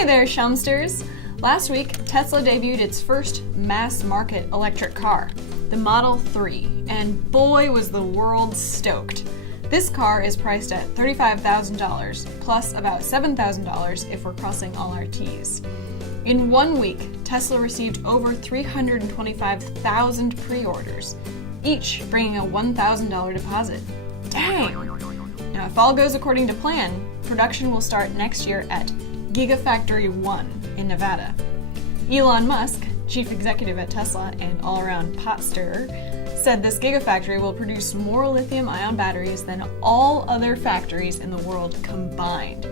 Hey there, Shumsters! Last week, Tesla debuted its first mass-market electric car, the Model 3, and boy was the world stoked. This car is priced at $35,000, plus about $7,000 if we're crossing all our T's. In 1 week, Tesla received over 325,000 pre-orders, each bringing a $1,000 deposit. Dang! Now, if all goes according to plan, production will start next year at Gigafactory 1 in Nevada. Elon Musk, chief executive at Tesla and all-around pot stirrer, said this Gigafactory will produce more lithium-ion batteries than all other factories in the world combined.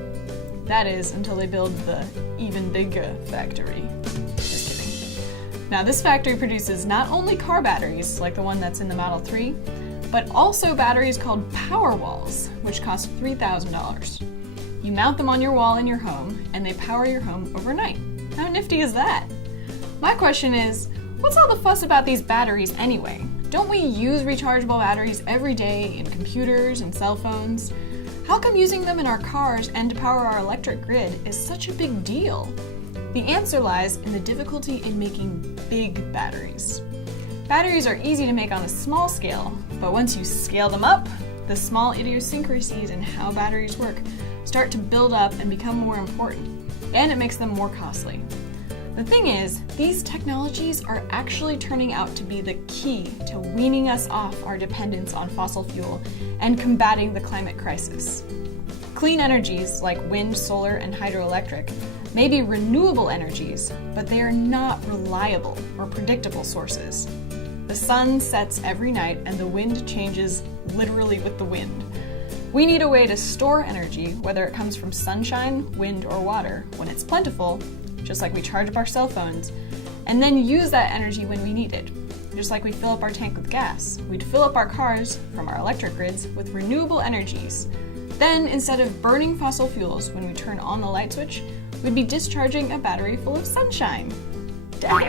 That is, until they build the even bigger factory. Just kidding. Now, this factory produces not only car batteries, like the one that's in the Model 3, but also batteries called Powerwalls, which cost $3,000. You mount them on your wall in your home, and they power your home overnight. How nifty is that? My question is, what's all the fuss about these batteries anyway? Don't we use rechargeable batteries every day in computers and cell phones? How come using them in our cars and to power our electric grid is such a big deal? The answer lies in the difficulty in making big batteries. Batteries are easy to make on a small scale, but once you scale them up, the small idiosyncrasies in how batteries work start to build up and become more important, and it makes them more costly. The thing is, these technologies are actually turning out to be the key to weaning us off our dependence on fossil fuel and combating the climate crisis. Clean energies like wind, solar, and hydroelectric may be renewable energies, but they are not reliable or predictable sources. The sun sets every night and the wind changes literally with the wind. We need a way to store energy, whether it comes from sunshine, wind, or water, when it's plentiful, just like we charge up our cell phones, and then use that energy when we need it. Just like we fill up our tank with gas, we'd fill up our cars from our electric grids with renewable energies. Then, instead of burning fossil fuels when we turn on the light switch, we'd be discharging a battery full of sunshine. Dang!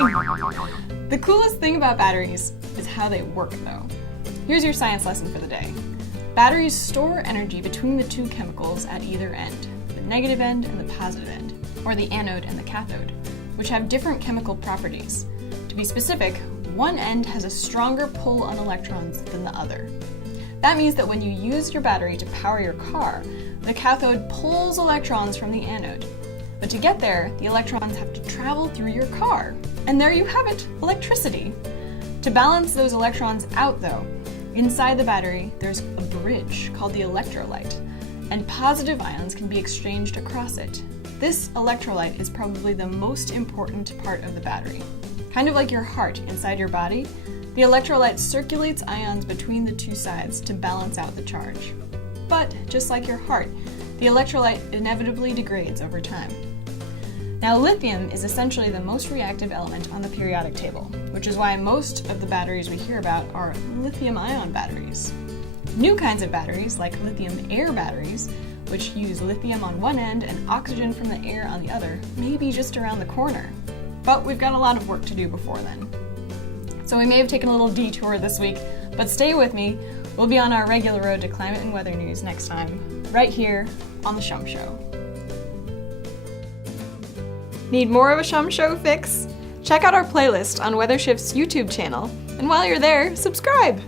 The coolest thing about batteries is how they work, though. Here's your science lesson for the day. Batteries store energy between the two chemicals at either end, the negative end and the positive end, or the anode and the cathode, which have different chemical properties. To be specific, one end has a stronger pull on electrons than the other. That means that when you use your battery to power your car, the cathode pulls electrons from the anode. But to get there, the electrons have to travel through your car. And there you have it, electricity. To balance those electrons out, though, inside the battery, there's a bridge called the electrolyte, and positive ions can be exchanged across it. This electrolyte is probably the most important part of the battery. Kind of like your heart inside your body, the electrolyte circulates ions between the two sides to balance out the charge. But, just like your heart, the electrolyte inevitably degrades over time. Now, lithium is essentially the most reactive element on the periodic table, which is why most of the batteries we hear about are lithium-ion batteries. New kinds of batteries, like lithium-air batteries, which use lithium on one end and oxygen from the air on the other, may be just around the corner. But we've got a lot of work to do before then. So we may have taken a little detour this week, but stay with me. We'll be on our regular road to climate and weather news next time, right here on The Shum Show. Need more of a Shum Show fix? Check out our playlist on WXshift's YouTube channel, and while you're there, subscribe!